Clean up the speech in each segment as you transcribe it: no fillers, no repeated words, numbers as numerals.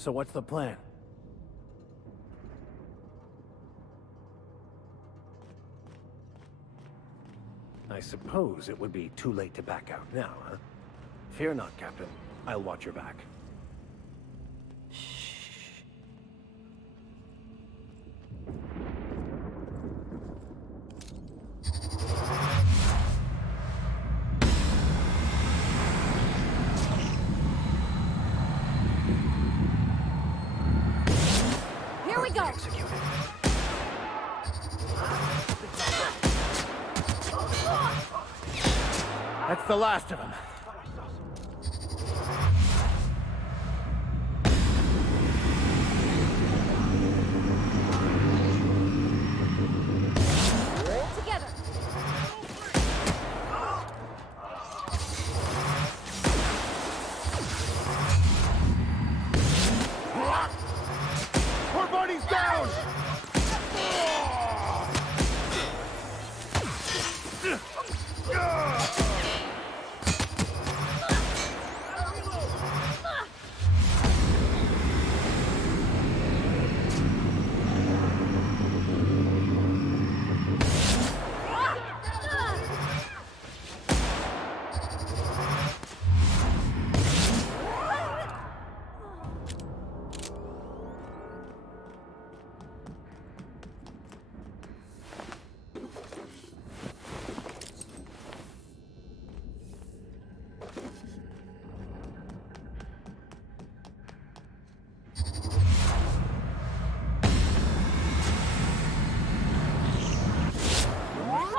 So what's the plan? I suppose it would be too late to back out now, huh? Fear not, Captain. I'll watch your back. Here we go! Executed. That's the last of them. Together! Poor buddy's down!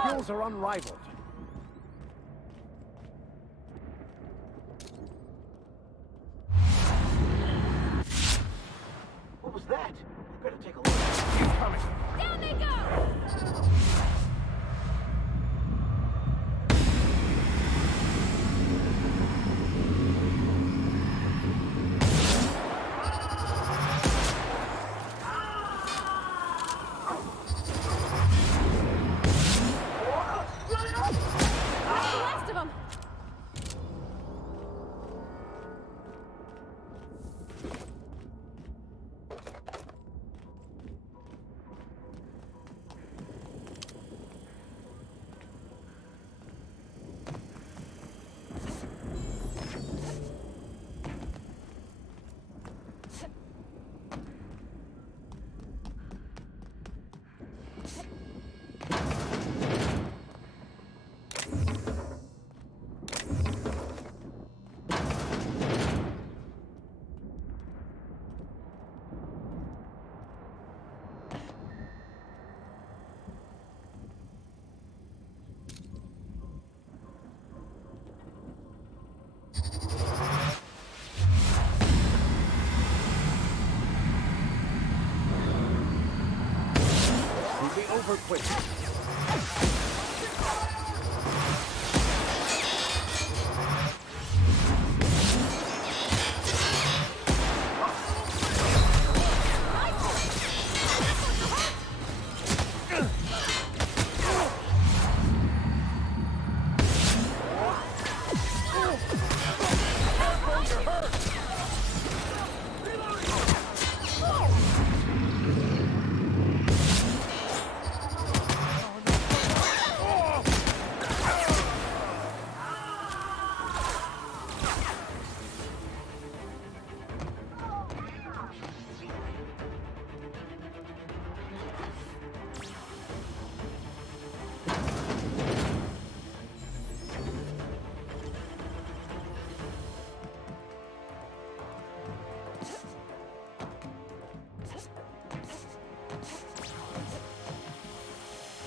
Skills are unrivaled. What was that? Better take a look. He's coming. Down they go! That's the last of them! We'll be over quickly.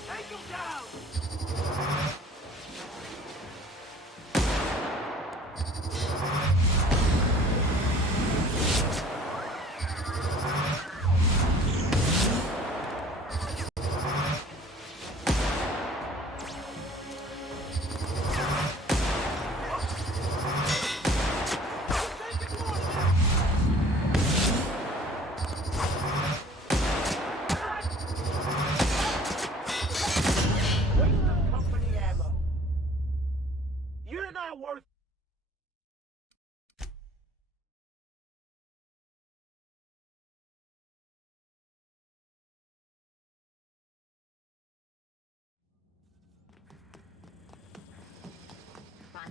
Take him down!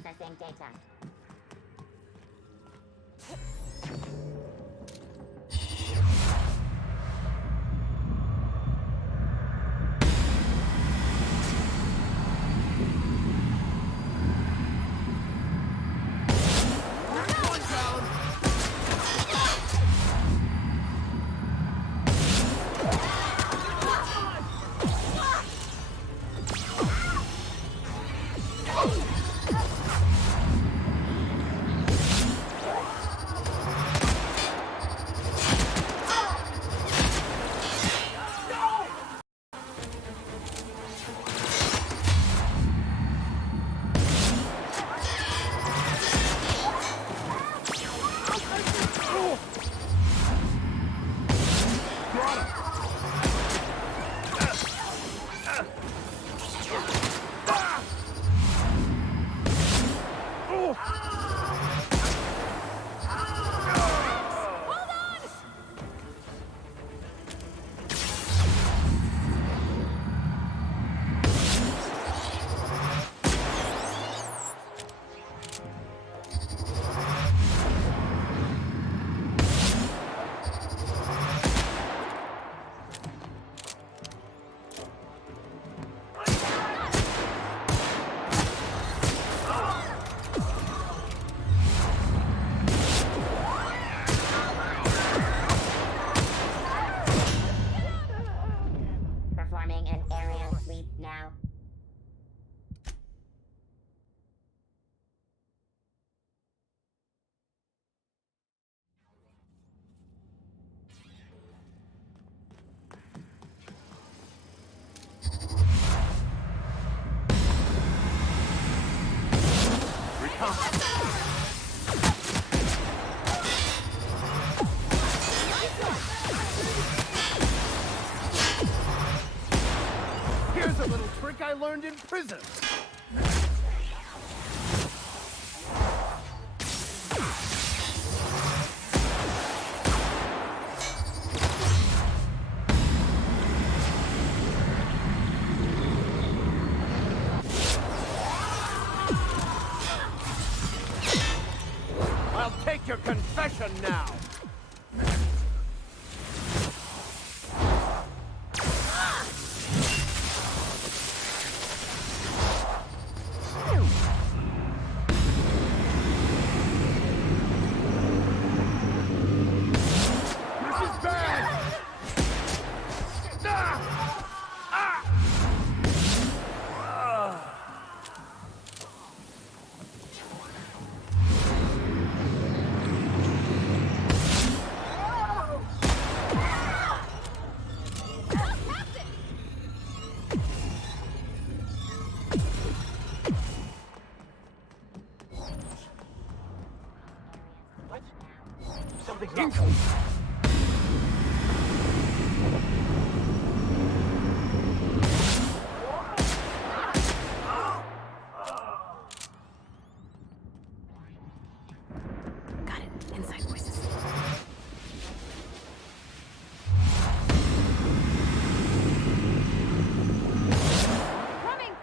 Processing data. Performing an area sweep now. Here's a little trick I learned in prison. I'll take your confession now. What? Something's wrong. Got it. Inside voices. Coming!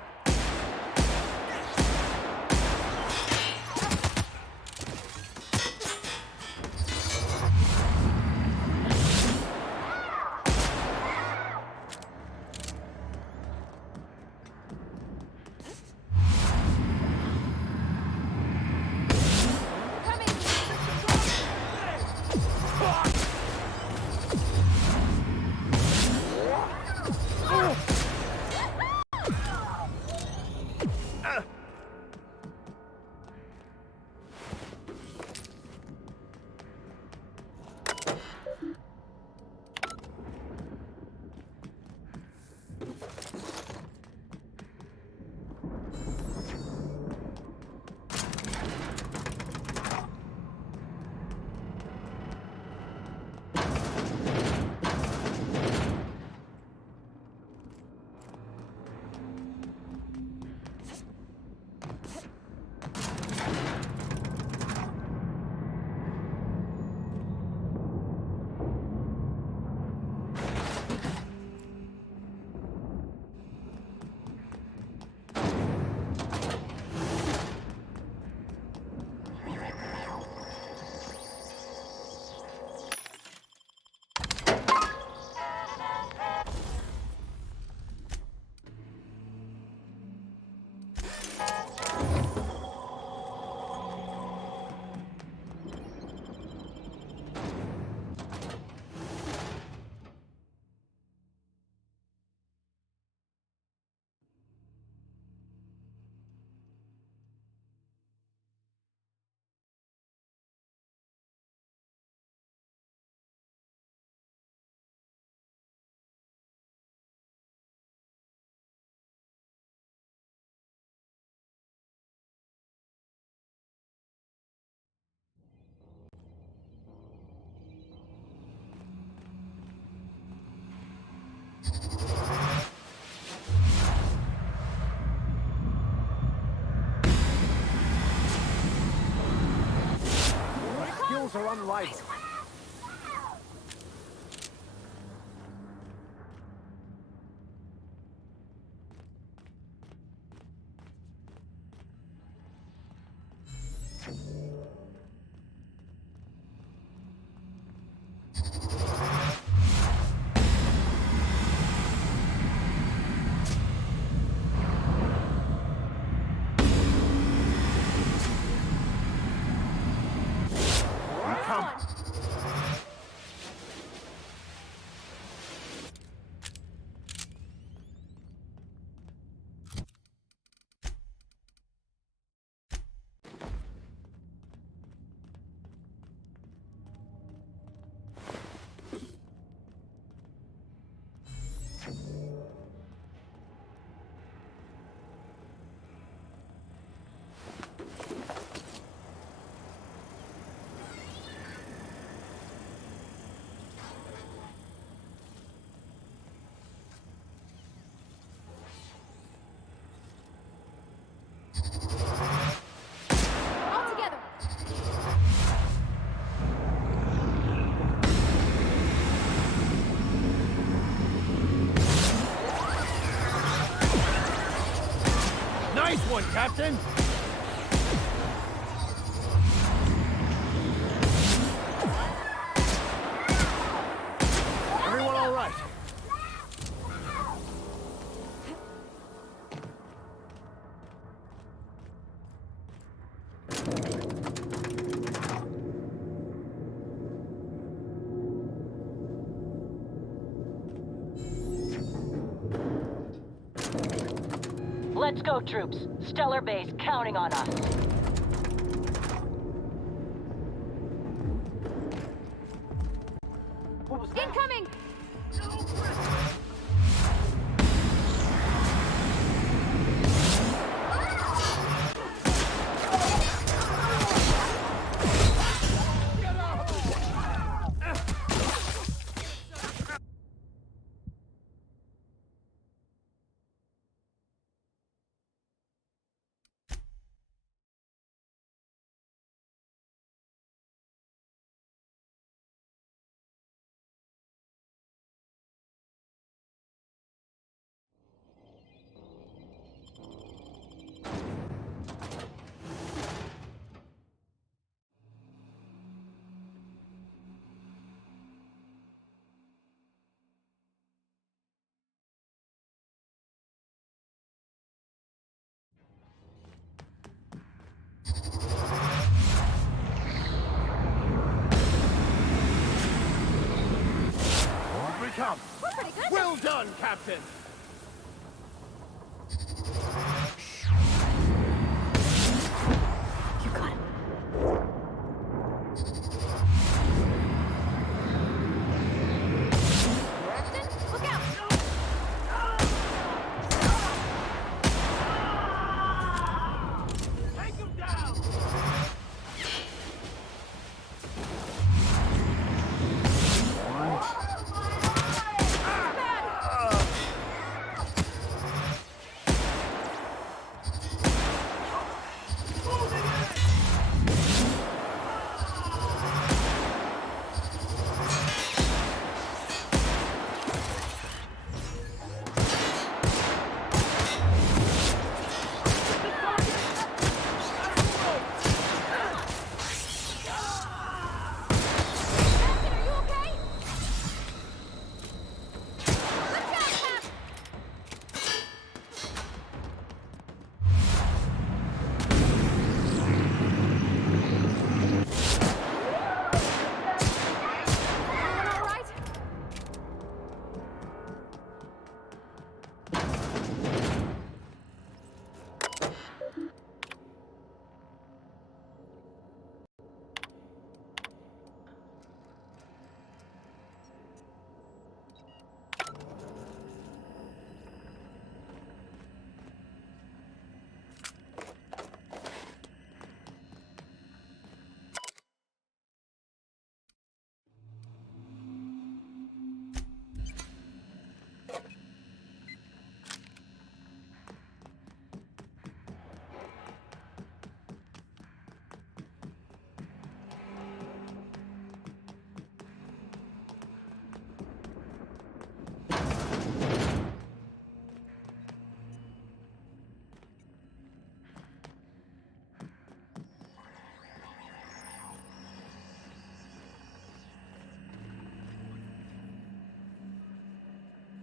skills are unrivaled. All together. Nice one, Captain! Everyone all right? Let's go, troops. Stellar Base counting on us. What was that? Incoming! We come! We're pretty good. Well done, Captain! You got it. Captain, look out! Take him down!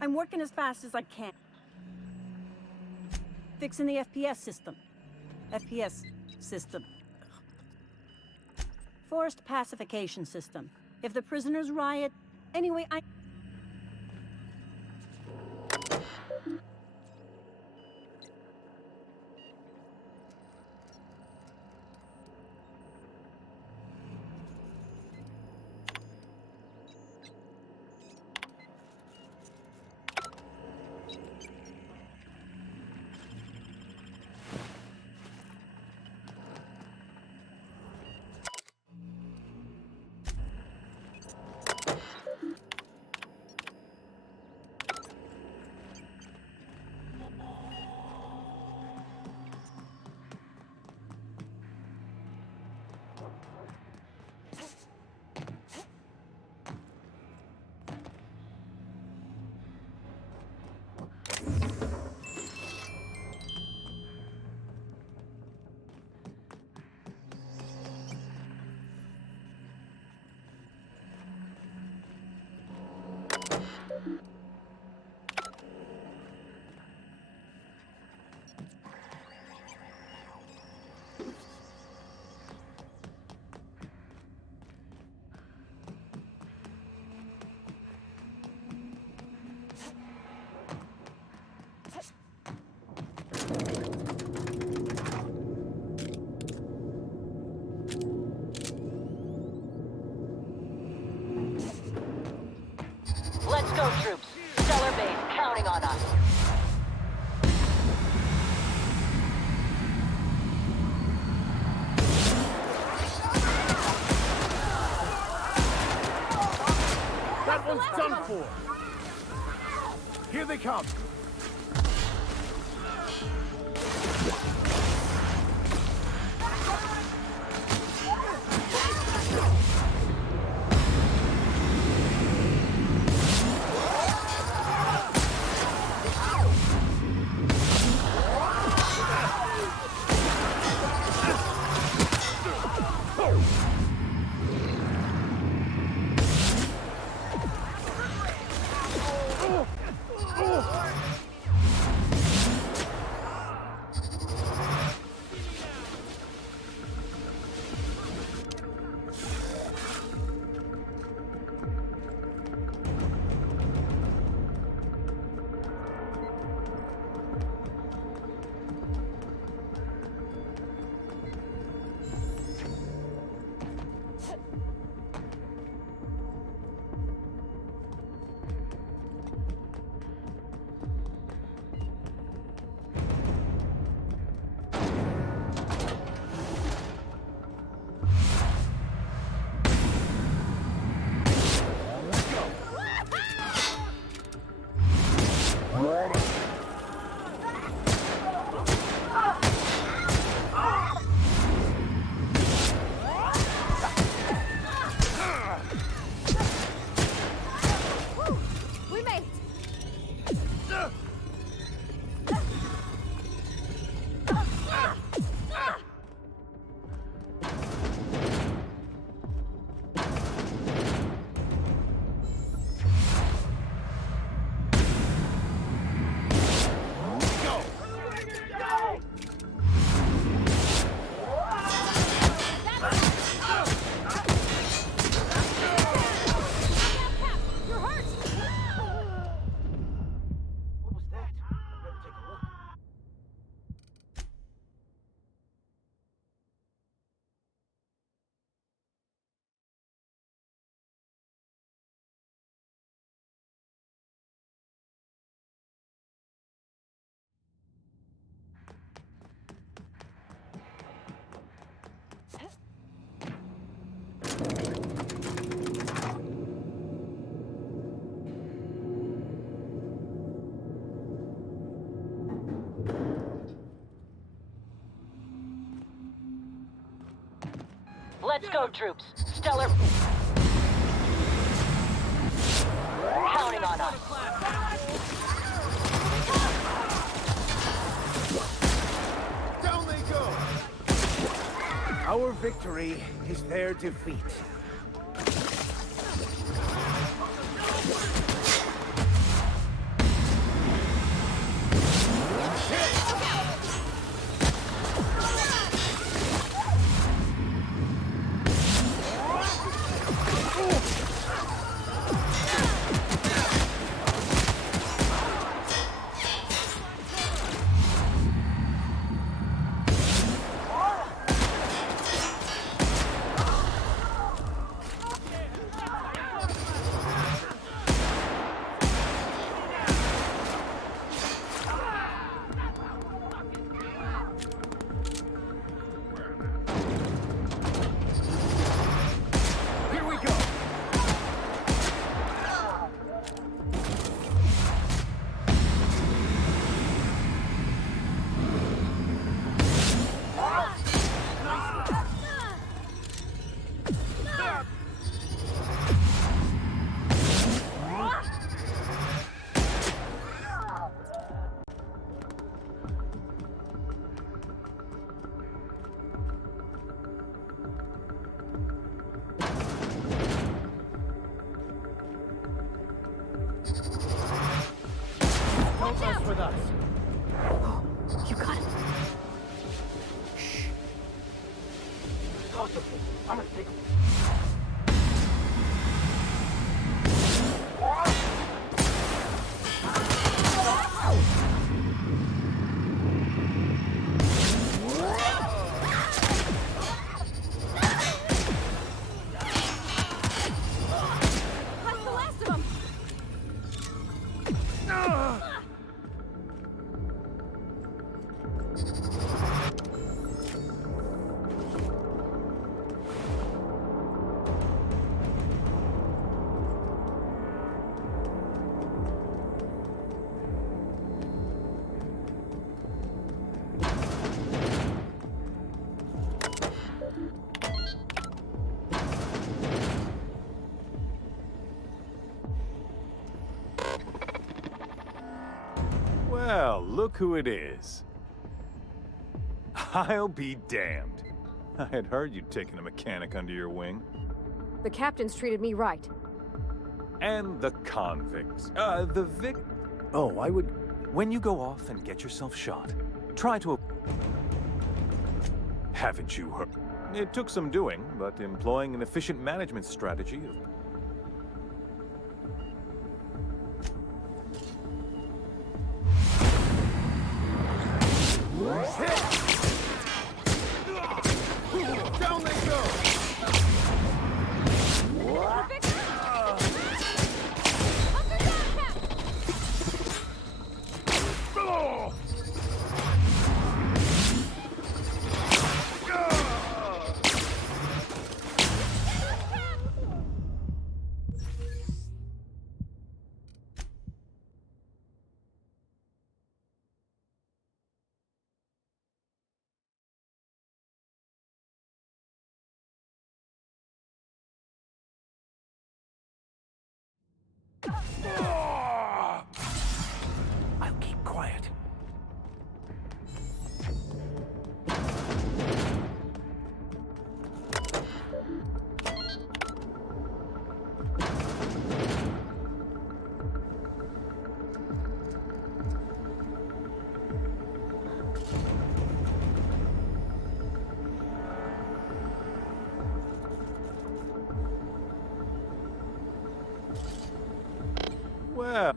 I'm working as fast as I can. Fixing the FPS system. Forced pacification system. If the prisoners riot... Anyway, Let's go, troops. Stellar base counting on us. That one's done for. Here they come. We made it. You're hurt. What was that? Better take a look. Let's go, troops. Stellar... Counting on us. Down they go. Our victory is their defeat. Watch out! with us. You got it. Talk to me. I'm gonna take That's the last of them. Well, look who it is. I'll be damned. I had heard you'd taken a mechanic under your wing. The captain's treated me right. And the convicts. Oh, I would... When you go off and get yourself shot, try to... Haven't you heard? It took some doing, but employing an efficient management strategy... Down they go! Hunker down, Cap! I'll keep quiet. Well...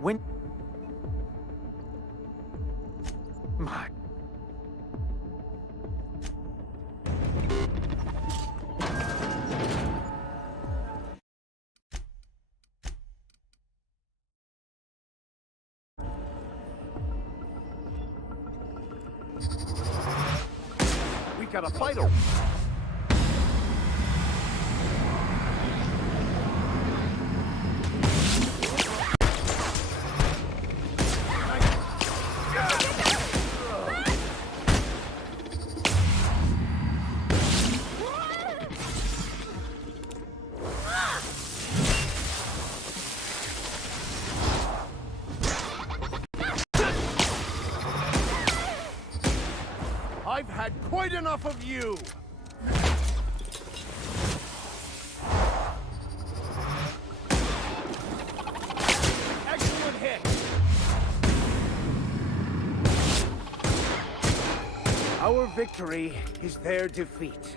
When... My... We got a fighter! I've had quite enough of you! Excellent hit! Our victory is their defeat.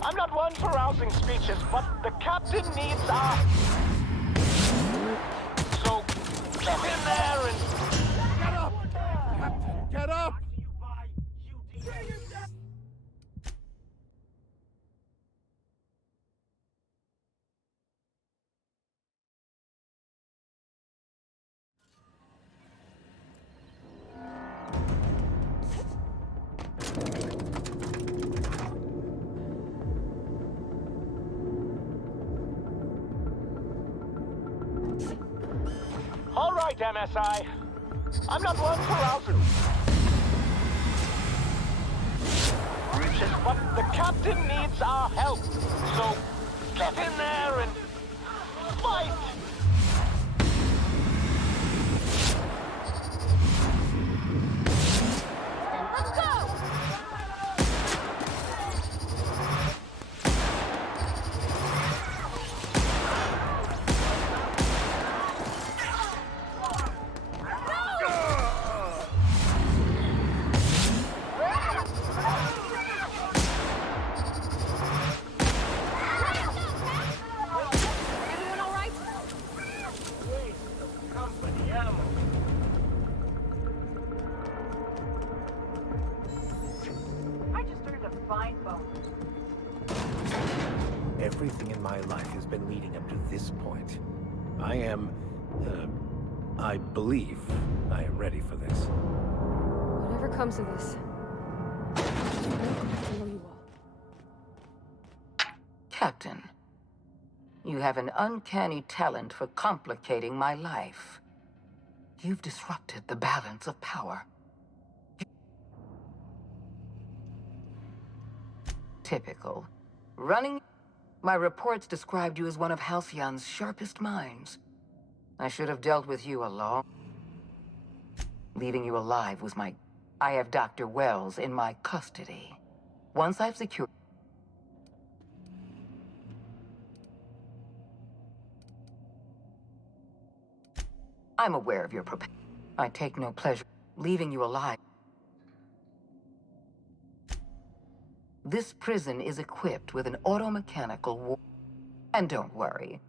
I'm not one for rousing speeches, but the captain needs us. So, get in there and... Get up! Captain, get up! All right, MSI. I'm not one for rousing. breaches, but the captain needs our help. So get in there and fight! Let's go! Everyone all right? Company ammo. I just earned a fine bonus. Everything in my life has been leading up to this point. I believe I am ready for this. Whatever comes of this. I know you all. Captain, you have an uncanny talent for complicating my life. You've disrupted the balance of power. Typical. Running... My reports described you as one of Halcyon's sharpest minds. I should have dealt with you along. Leaving you alive was my... I have Dr. Wells in my custody. Once I've secured... I'm aware of your I take no pleasure leaving you alive. This prison is equipped with an automechanical war. And don't worry.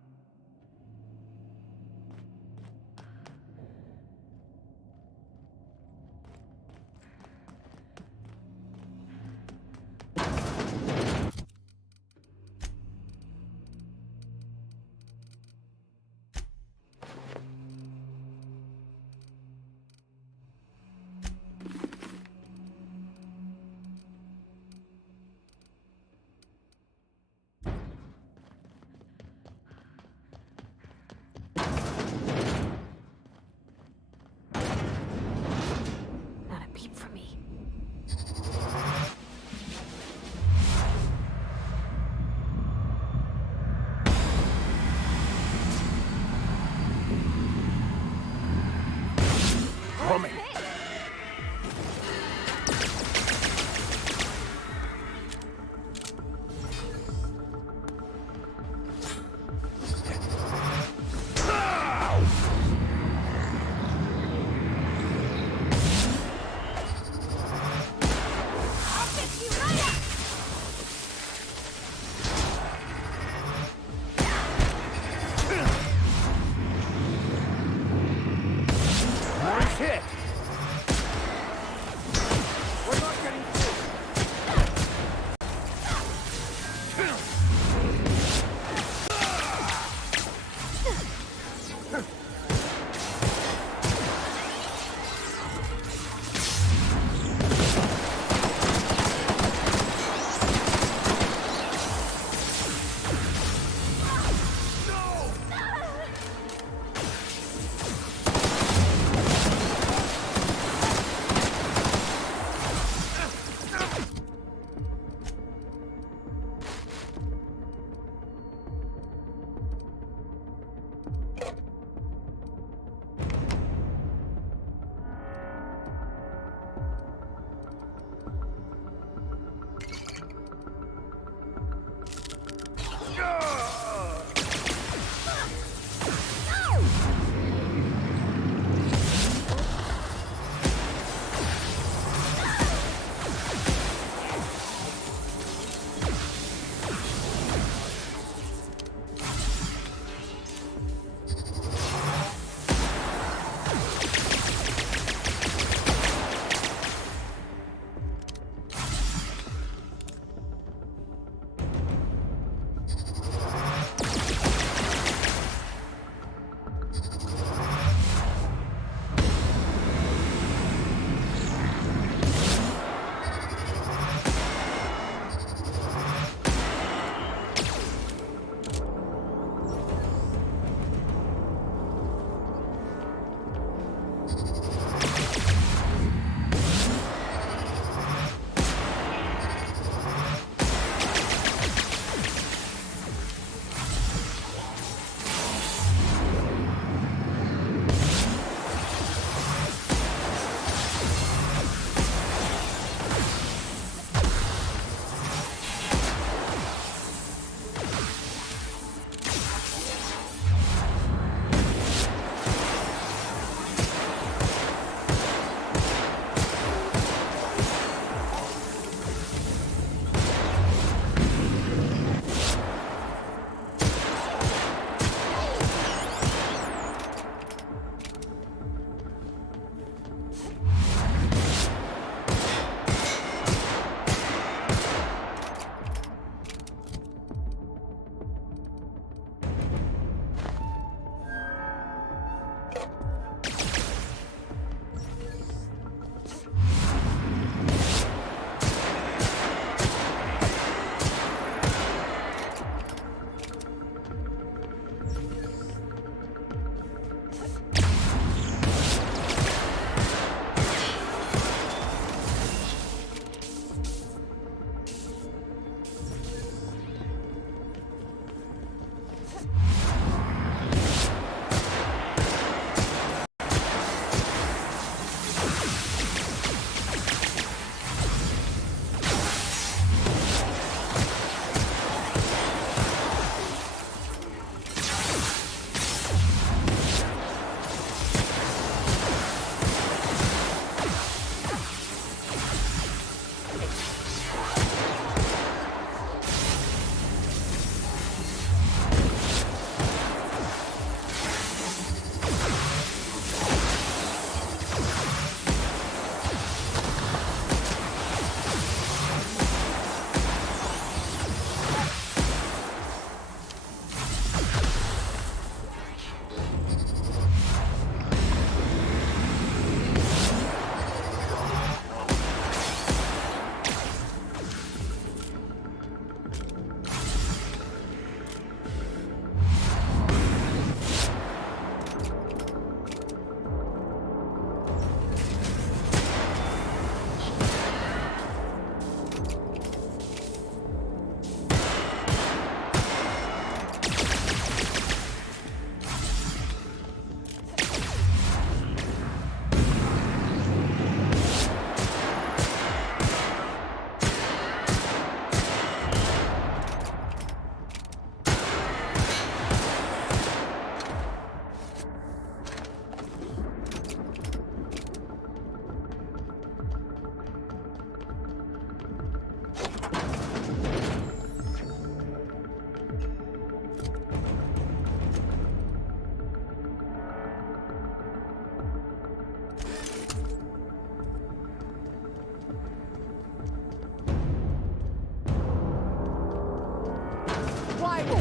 Everyone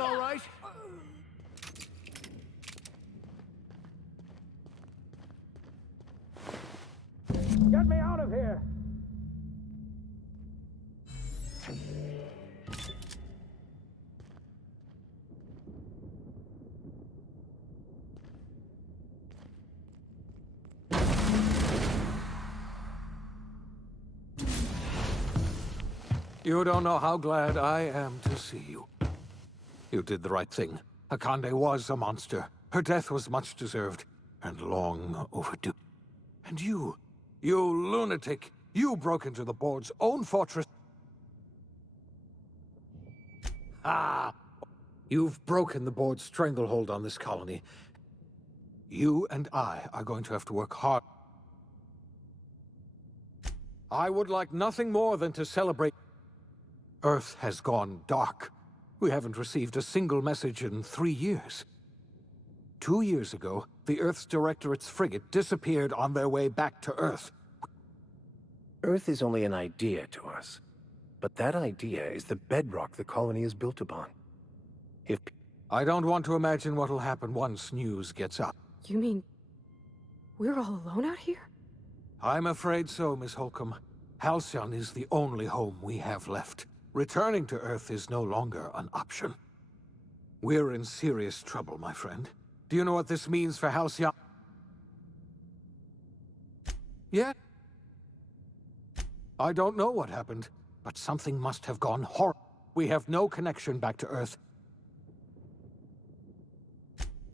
all right? Get me out of here! You don't know how glad I am to see you. You did the right thing. Akande was a monster. Her death was much deserved, and long overdue. And you lunatic, you broke into the board's own fortress. Ah! You've broken the board's stranglehold on this colony. You and I are going to have to work hard. I would like nothing more than to celebrate. Earth has gone dark. We haven't received a single message in 3 years. 2 years ago, the Earth's Directorate's frigate disappeared on their way back to Earth. Earth is only an idea to us. But that idea is the bedrock the colony is built upon. If... I don't want to imagine what'll happen once news gets up. You mean we're all alone out here? I'm afraid so, Miss Holcomb. Halcyon is the only home we have left. Returning to Earth is no longer an option. We're in serious trouble, my friend. Do you know what this means for Halcyon? Yeah? I don't know what happened, but something must have gone horrible. We have no connection back to Earth.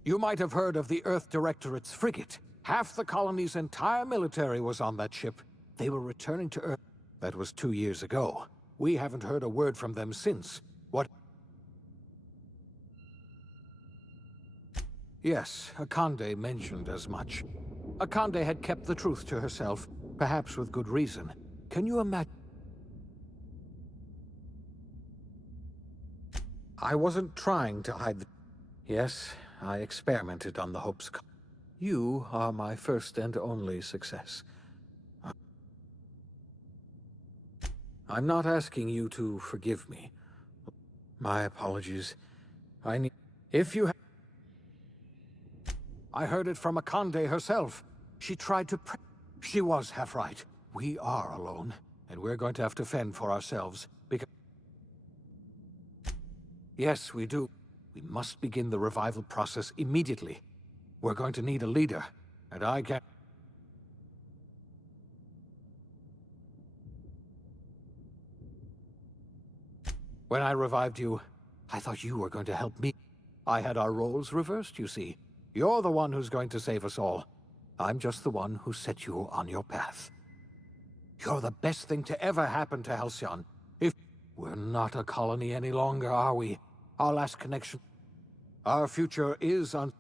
You might have heard of the Earth Directorate's frigate. Half the colony's entire military was on that ship. They were returning to Earth. That was 2 years ago. We haven't heard a word from them since. What? Yes, Akande mentioned as much. Akande had kept the truth to herself, perhaps with good reason. Can you imagine? I wasn't trying to hide the... Yes, I experimented on the Hope's... You are my first and only success. I'm not asking you to forgive me. My apologies. I need... If you... I heard it from Akande herself. She tried to She was half right. We are alone, and we're going to have to fend for ourselves, because... Yes, we do. We must begin the revival process immediately. We're going to need a leader, and I can... When I revived you, I thought you were going to help me. I had our roles reversed, you see. You're the one who's going to save us all. I'm just the one who set you on your path. You're the best thing to ever happen to Halcyon. If... We're not a colony any longer, are we? Our last connection... Our future is on...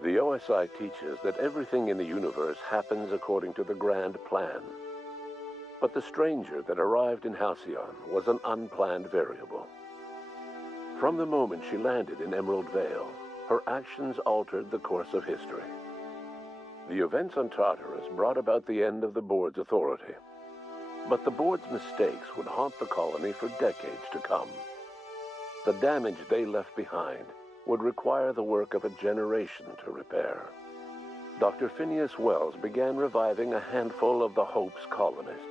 The OSI teaches that everything in the universe happens according to the grand plan. But the stranger that arrived in Halcyon was an unplanned variable. From the moment she landed in Emerald Vale, her actions altered the course of history. The events on Tartarus brought about the end of the board's authority. But the board's mistakes would haunt the colony for decades to come. The damage they left behind would require the work of a generation to repair. Dr. Phineas Wells began reviving a handful of the Hope's colonists.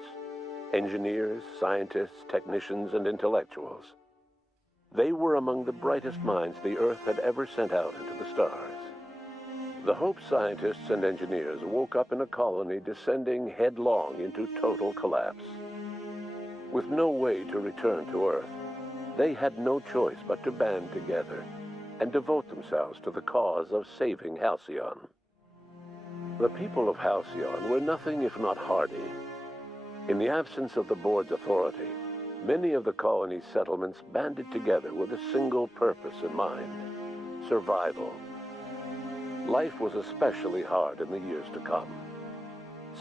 Engineers, scientists, technicians, and intellectuals. They were among the brightest minds the Earth had ever sent out into the stars. The Hope scientists and engineers woke up in a colony descending headlong into total collapse. With no way to return to Earth, they had no choice but to band together and devote themselves to the cause of saving Halcyon. The people of Halcyon were nothing if not hardy. In the absence of the board's authority, many of the colony's settlements banded together with a single purpose in mind: survival. Life was especially hard in the years to come.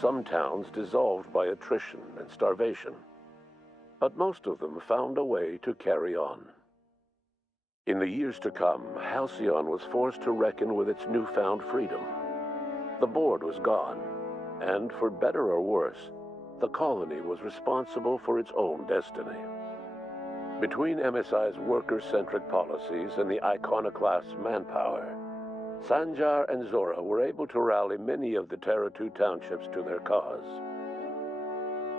Some towns dissolved by attrition and starvation, but most of them found a way to carry on. In the years to come, Halcyon was forced to reckon with its newfound freedom. The board was gone, and for better or worse, the colony was responsible for its own destiny. Between MSI's worker-centric policies and the iconoclast's manpower, Sanjar and Zora were able to rally many of the Terra 2 townships to their cause.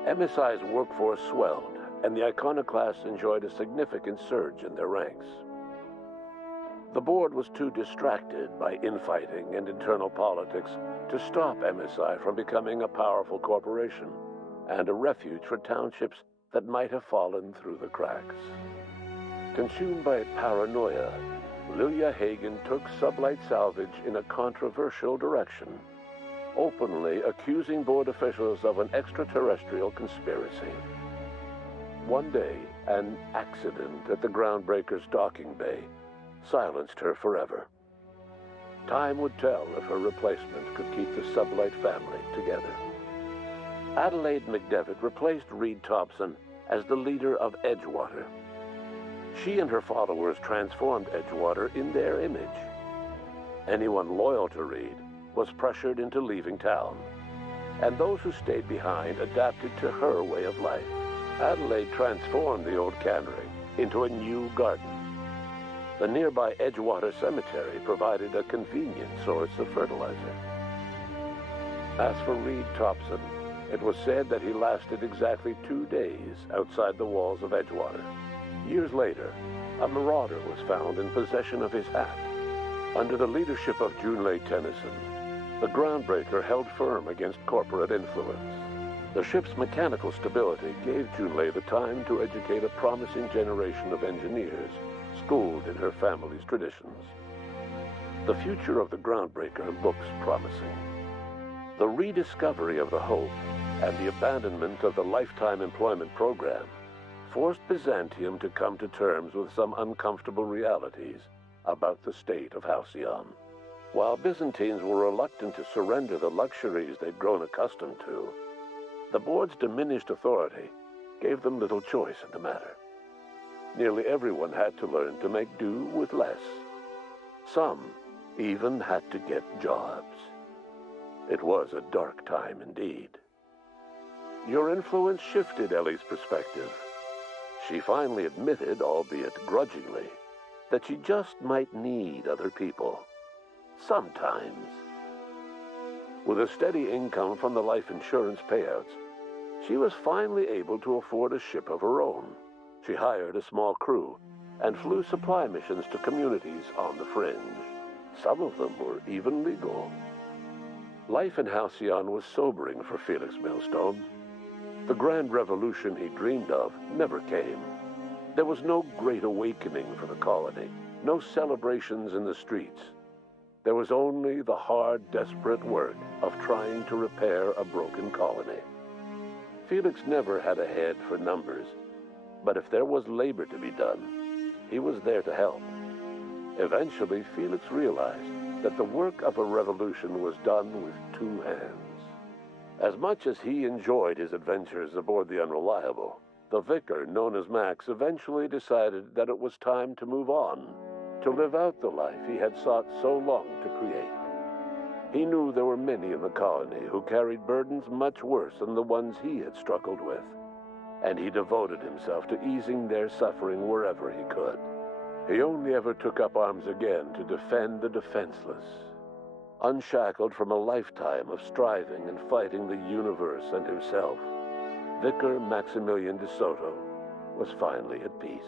MSI's workforce swelled, and the iconoclasts enjoyed a significant surge in their ranks. The board was too distracted by infighting and internal politics to stop MSI from becoming a powerful corporation and a refuge for townships that might have fallen through the cracks. Consumed by paranoia, Lilia Hagen took Sublight Salvage in a controversial direction, openly accusing board officials of an extraterrestrial conspiracy. One day, an accident at the Groundbreaker's docking bay silenced her forever. Time would tell if her replacement could keep the Sublight family together. Adelaide McDevitt replaced Reed Thompson as the leader of Edgewater. She and her followers transformed Edgewater in their image. Anyone loyal to Reed was pressured into leaving town, and those who stayed behind adapted to her way of life. Adelaide transformed the old cannery into a new garden. The nearby Edgewater Cemetery provided a convenient source of fertilizer. As for Reed Thompson, it was said that he lasted exactly 2 days outside the walls of Edgewater. Years later, a marauder was found in possession of his hat. Under the leadership of Junlei Tennyson, the Groundbreaker held firm against corporate influence. The ship's mechanical stability gave Junlei the time to educate a promising generation of engineers schooled in her family's traditions. The future of the Groundbreaker looks promising. The rediscovery of the Hope and the abandonment of the lifetime employment program forced Byzantium to come to terms with some uncomfortable realities about the state of Halcyon. While Byzantines were reluctant to surrender the luxuries they'd grown accustomed to, the board's diminished authority gave them little choice in the matter. Nearly everyone had to learn to make do with less. Some even had to get jobs. It was a dark time indeed. Your influence shifted Ellie's perspective. She finally admitted, albeit grudgingly, that she just might need other people. Sometimes. With a steady income from the life insurance payouts, she was finally able to afford a ship of her own. She hired a small crew and flew supply missions to communities on the fringe. Some of them were even legal. Life in Halcyon was sobering for Felix Millstone. The grand revolution he dreamed of never came. There was no great awakening for the colony, no celebrations in the streets. There was only the hard, desperate work of trying to repair a broken colony. Felix never had a head for numbers, but if there was labor to be done, he was there to help. Eventually, Felix realized that the work of a revolution was done with 2 hands. As much as he enjoyed his adventures aboard the Unreliable, the vicar, known as Max, eventually decided that it was time to move on, to live out the life he had sought so long to create. He knew there were many in the colony who carried burdens much worse than the ones he had struggled with, and he devoted himself to easing their suffering wherever he could. He only ever took up arms again to defend the defenseless. Unshackled from a lifetime of striving and fighting the universe and himself, Vicar Maximilian de Soto was finally at peace.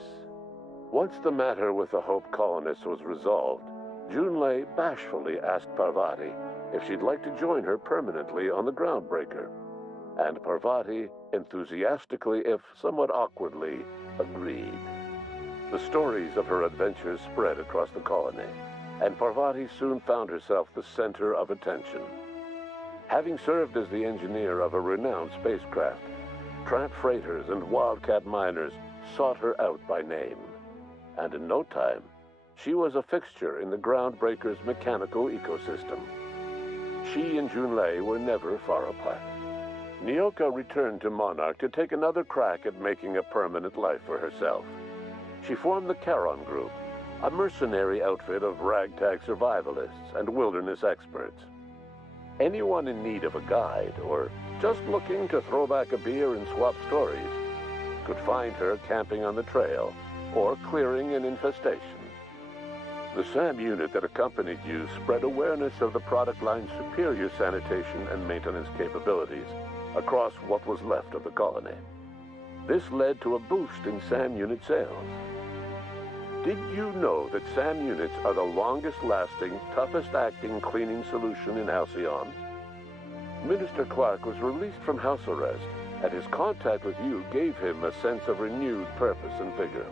Once the matter with the Hope colonists was resolved, Junlei bashfully asked Parvati if she'd like to join her permanently on the Groundbreaker, and Parvati enthusiastically, if somewhat awkwardly, agreed. The stories of her adventures spread across the colony, and Parvati soon found herself the center of attention. Having served as the engineer of a renowned spacecraft, tramp freighters and wildcat miners sought her out by name, and in no time, she was a fixture in the Groundbreaker's mechanical ecosystem. She and Junlei were never far apart. Nyoka returned to Monarch to take another crack at making a permanent life for herself. She formed the Charon Group, a mercenary outfit of ragtag survivalists and wilderness experts. Anyone in need of a guide, or just looking to throw back a beer and swap stories, could find her camping on the trail or clearing an infestation. The SAM unit that accompanied you spread awareness of the product line's superior sanitation and maintenance capabilities across what was left of the colony. This led to a boost in SAM unit sales. Did you know that SAM units are the longest-lasting, toughest-acting cleaning solution in Halcyon? Minister Clark was released from house arrest, and his contact with you gave him a sense of renewed purpose and vigor.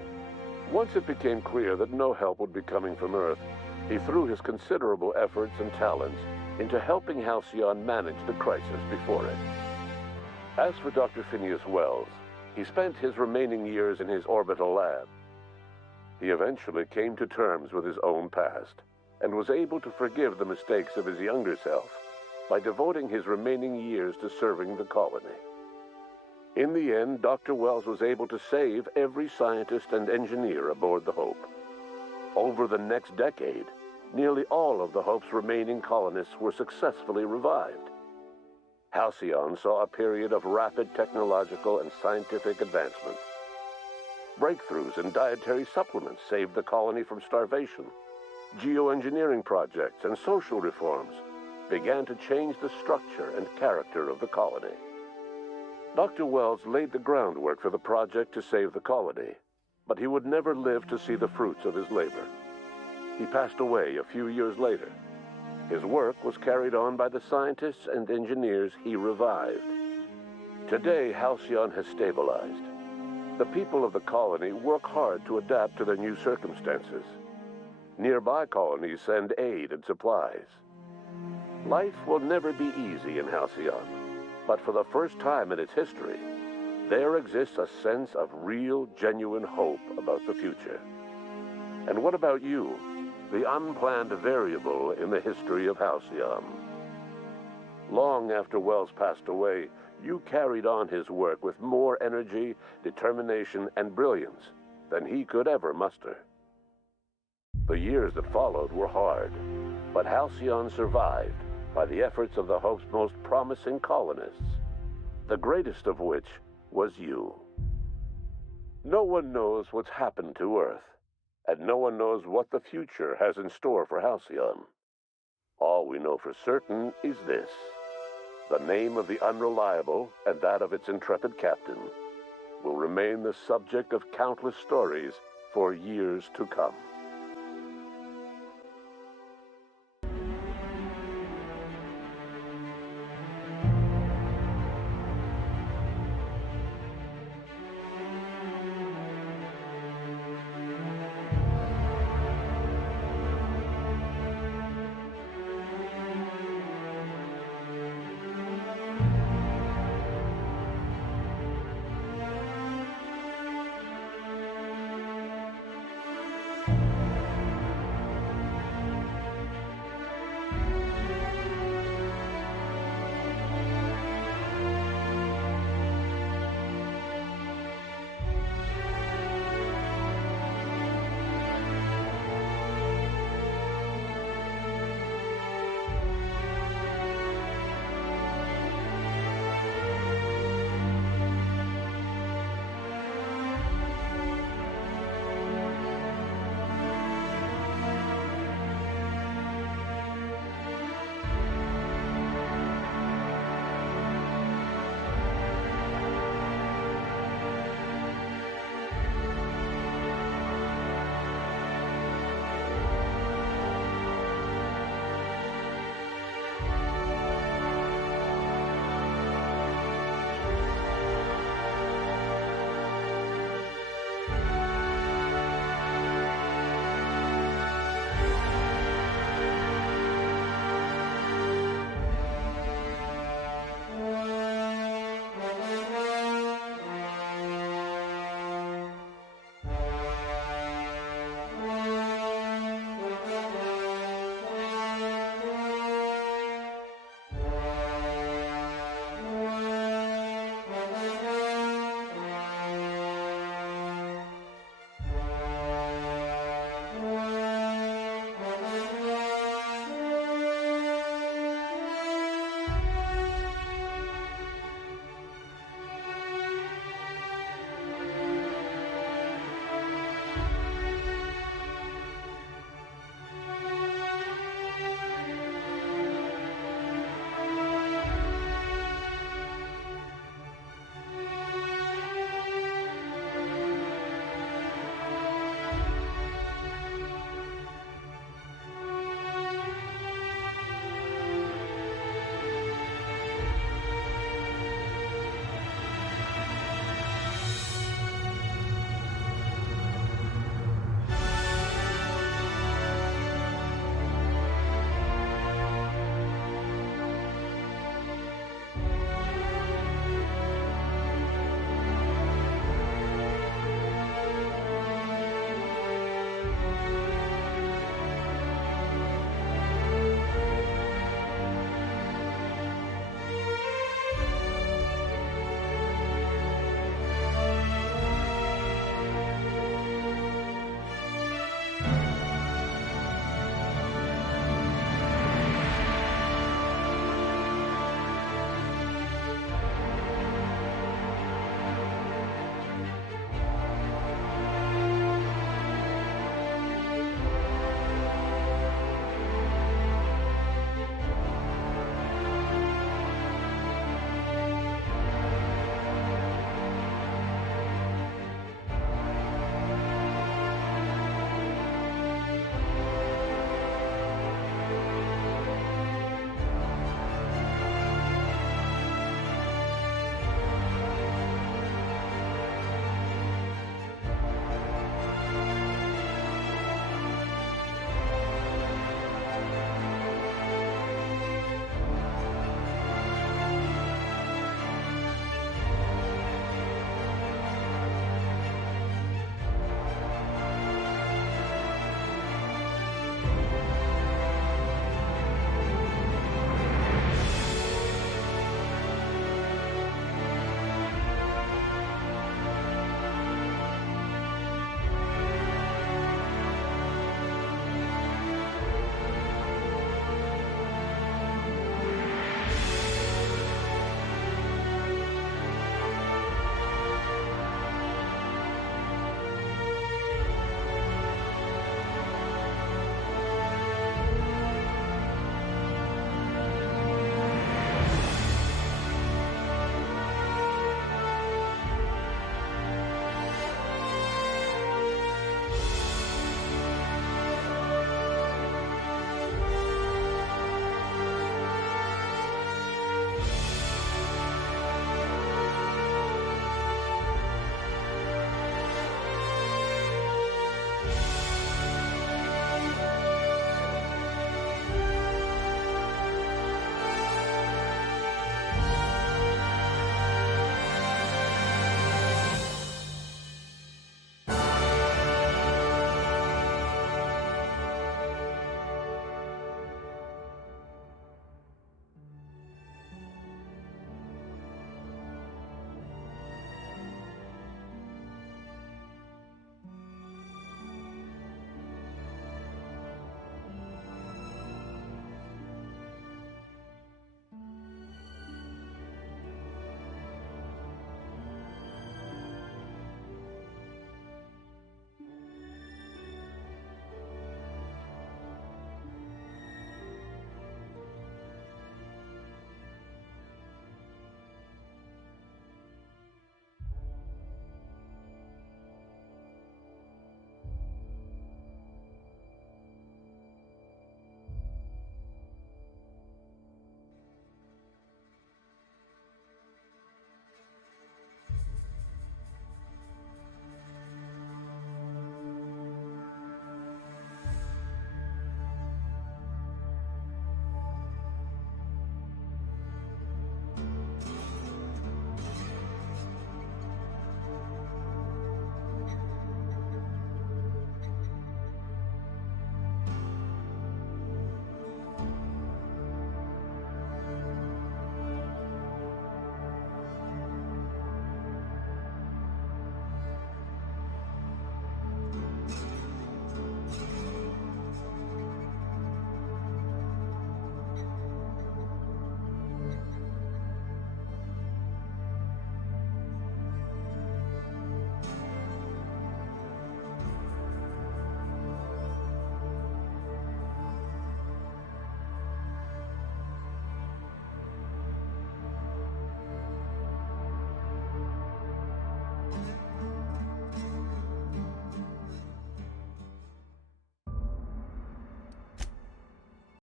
Once it became clear that no help would be coming from Earth, he threw his considerable efforts and talents into helping Halcyon manage the crisis before it. As for Dr. Phineas Wells, he spent his remaining years in his orbital lab. He eventually came to terms with his own past and was able to forgive the mistakes of his younger self by devoting his remaining years to serving the colony. In the end, Dr. Wells was able to save every scientist and engineer aboard the Hope. Over the next decade, nearly all of the Hope's remaining colonists were successfully revived. Halcyon saw a period of rapid technological and scientific advancement. Breakthroughs in dietary supplements saved the colony from starvation. Geoengineering projects and social reforms began to change the structure and character of the colony. Dr. Wells laid the groundwork for the project to save the colony, but he would never live to see the fruits of his labor. He passed away a few years later. His work was carried on by the scientists and engineers he revived. Today, Halcyon has stabilized. The people of the colony work hard to adapt to their new circumstances. Nearby colonies send aid and supplies. Life will never be easy in Halcyon, but for the first time in its history, there exists a sense of real, genuine hope about the future. And what about you, the unplanned variable in the history of Halcyon? Long after Wells passed away, you carried on his work with more energy, determination, and brilliance than he could ever muster. The years that followed were hard, but Halcyon survived by the efforts of the Hope's most promising colonists, the greatest of which was you. No one knows what's happened to Earth, and no one knows what the future has in store for Halcyon. All we know for certain is this: the name of the Unreliable and that of its intrepid captain will remain the subject of countless stories for years to come.